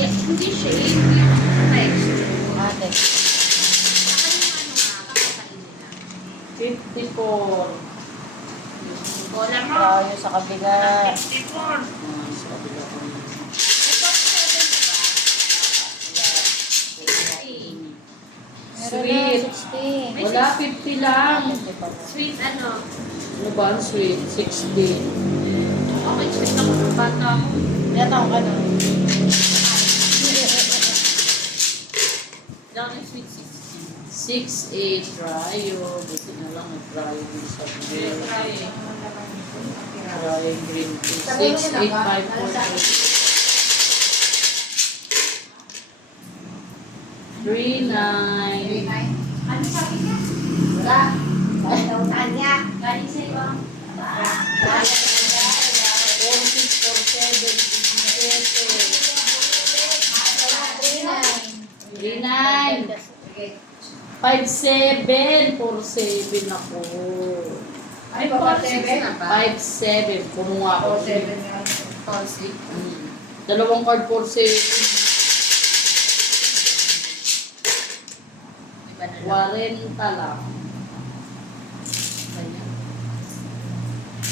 Yes, hindi shade. Yung texture. Ate. Saka yung ano nga, kakakainin na. 54. Bola mo. Tayo sa kabila. 54. Sa kabila ko yun. Ito, 7 ba? 60. Meron Sweet. na, 60. Wala, 50 lang. Sweet ano? Ano ba ang sweet? 60. Okay, sweet ako ng bata mo. Tinatawag ka na. Daw ng sweet 60. 6-8 dryo. Buti na lang nag-dryo din sa green. Dryo green tea. 6-8, 5-4. 3-9. Ano sabi niya? Wala. Tanya. Galing sa ibang. 3-9. 5-7. 4-7 ako. Ay, 4-6 na ba? 5-7. Kumuha ako. 4-6. Dalawang card 4-7. Iba na lang. 40 lang. Ganyan.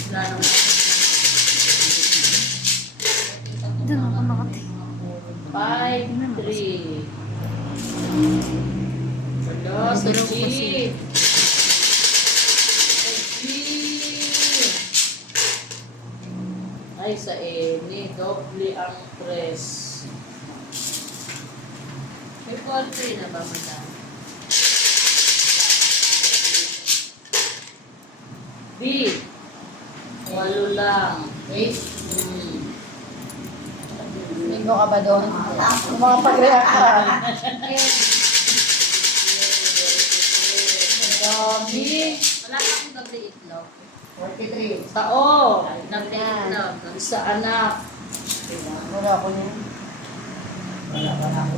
Wala naman. Doon ako nakating. 5-3. Wala, sa G. Ay, sa N. Doble ang press. May 4-3 na ba, madam? B. 8 lang. 8. Hmm. Bingo ka ba doon? Kung makapag-react ka. Dami. Wala pa akong doble itlog. 43. Sa O. Doble itlog. Sa anak. Wala ako niya. Wala ako.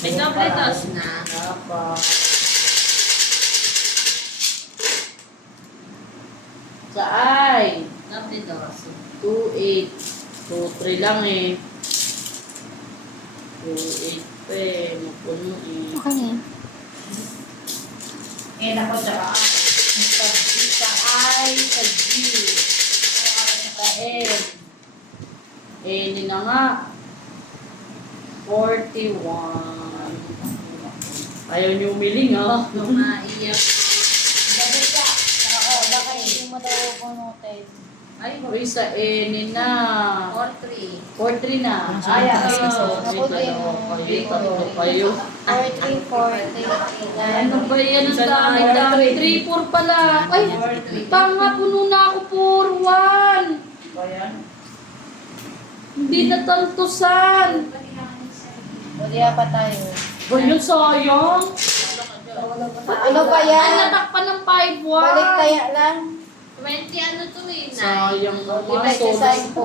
May doble dos na. Dapat. Sa I. Doble dos. 2-8. 2-3 lang eh. 2-8 pa eh. Mapuno eh. Okay na yan. Eh, nako, tsaka. Sa G, sa I, sa G. Sa N. N na nga. 41. Ayaw niyo umiling ah. Lumaiyak. Dapat ka. Ako, baka hindi mo daw punutin. Ay, Uy, sa N na. 4-3. 43 na. Ay, Ay, ako din. may tatlo kayo. 40, 40. Ano ba yan ang dami? 3-4 pala. Ay, tanga, puno na ako 4-1. Hindi natantusan. Pwede pa tayo. Ba yun, sayang? Ano ba Ay, yan? natakpan ng 5-1. Balik kaya lang. 20 ano to eh, 9. Sayang naman. Divide sa side po.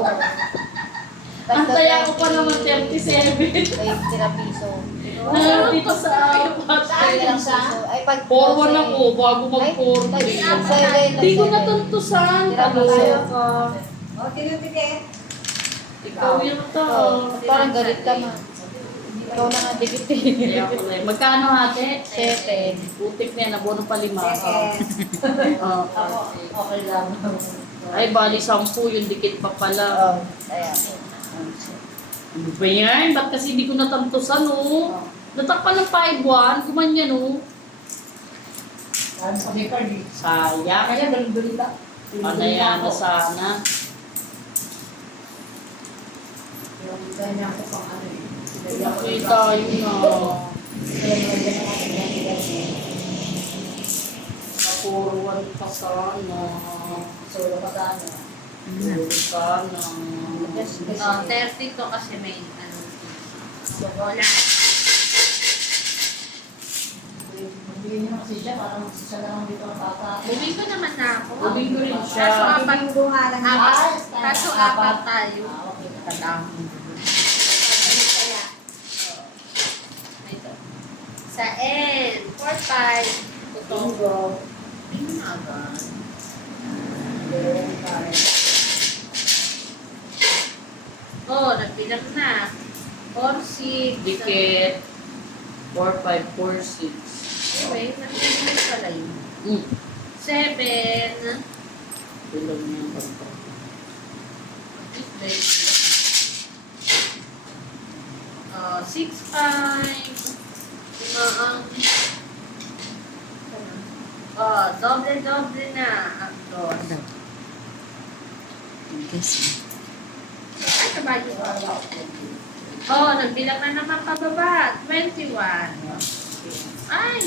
Antaya ko pa naman 37. 20 na piso. Dito sa apat. 20 lang piso. Ay, pag 4-1 ako bago mag-4. Hindi ko natantusan. Kaloya ka. O, tinutike. Ikaw yun to. Parang galit ka ma. Ikaw na nga dikit eh. Magkano ate? 7. Putik na yan. Nabuno pa 5. Ako, okay lang. Ay, bali 10. Yung dikit pa pala. Oo, kaya po. Ano ba yan? Ba't kasi hindi ko natantusan, oh? Natakpan ng 5-1. Gumanyan, oh. Sayang. Kaya ganun lang. Panaya na sana. Yung ganyan ko pang ano eh. Nakita yun na. Napuruan pa sana. Solo ka sana. Puro sana. Oh, 30 to kasi may ano. Chocolate. Magbigay niyo kasi siya para magsisa lang dito ang tata. Bumili ko naman na ako. Bumili ko rin siya. Kaso apat. Hindi yung nga lang Kaso apat tayo. okay. Kadami. Ito. Sa N, 4-5. Bingo. Ano na agad? Oh, nagbilang na. 4, 6. Dikit. 4, 5, 4, 6. Okay, nag-iinit pala yun. 7. Bilog niya yung pagpapalagay. 6, 5. Doble-doble na ang dos. Nagbilang na naman pababa. 21. Ay!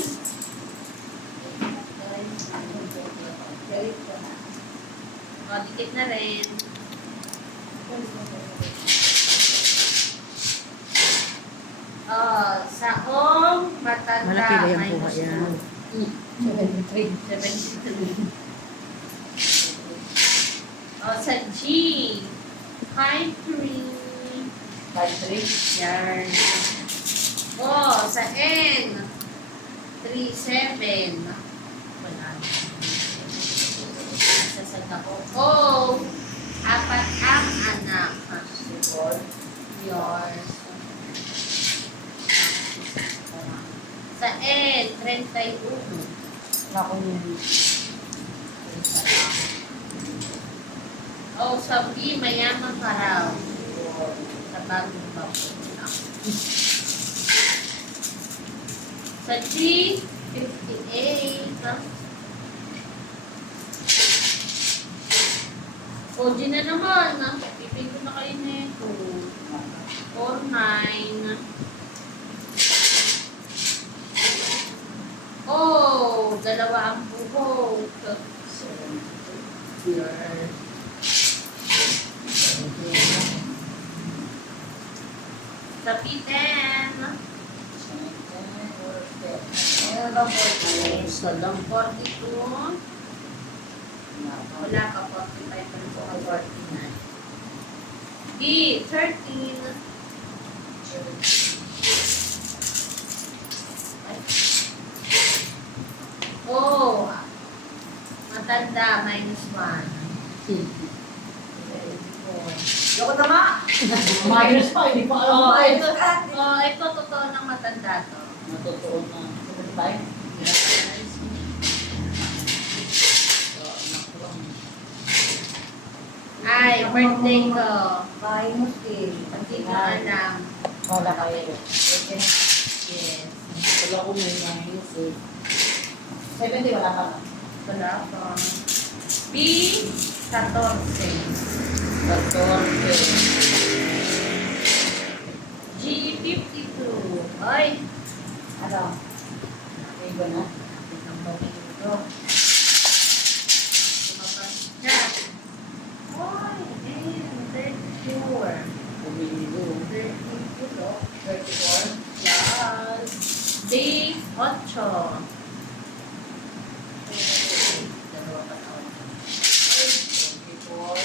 Dikit na rin. Saong matanda. Malaki ba yung kuha minus yan? 73. Sa G, 5, 3. 5, 3. Yan. Sa N, 3, 7. Wala. Sasag ako. Apat ang anak. Yours. Sa N, 31. Ako yun. Sa B, mayaman ka raw. Sa bagong bago. Sa G, 58. G na naman. Pipin ko na kayo nito. 4, 9. Dalawa ang buhok. Sa P10. Isa lang. 42. Wala ka, 45 pa rin po ang 49. D, 13. Matanda, minus 1. Loko tama! Minus pa, hindi pa alam pa. Ito totoo ng matanda to. Natutuon na. 75? Ay, birthday ko. Minus eh. Hindi ko alam. Wala kayo. Yes. Wala ko may minus eh. 70 wala ka. Wala ko. B, 14. 14. G, 52. Ay, Ano? Iba na? ang bagito. Lumabas na. Ay, 34. Pumilo. 34. 34? Yes. D, 8. Dalawa pa taon. 44?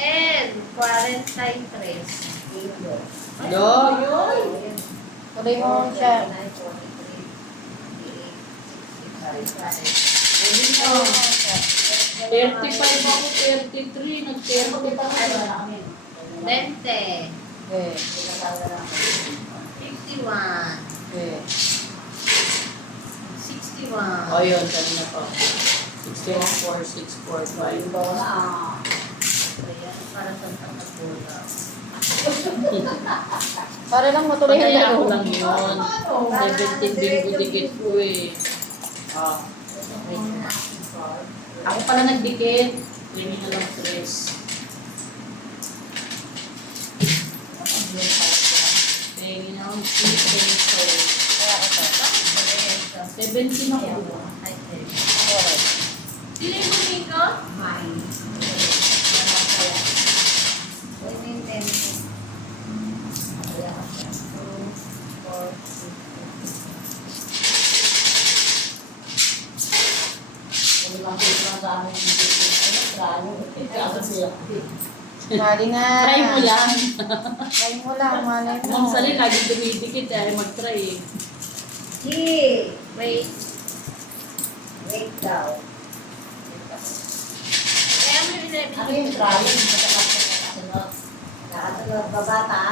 N, 43. Do? Tuloy mo siya. 35 ako, 33. Nag-30 pa ako. 20. Okay. 51. Okay. 61. O yun, sabi na pa. 61, 4, 6, 4, 5. Ayan, para sa pagkabola. Para lang matuloy ang Pataya ako laro. lang yun. 17 bingo dikit ko eh. Wait na. Ako pala nagdikit. Criminal lang stress. Criminal stress. Kaya ako to. 17 ako. Ay, Ako rin. sino yung Miko? Mali nga. Try mo lang. Try mo lang. Malay mo. Ma'am Sally, lagi dumidikit eh. Mag-try eh. Wait. Wait daw. Kaya mo yung 11. Ano yung trying? Nakasunod. Nakasunod ba bata?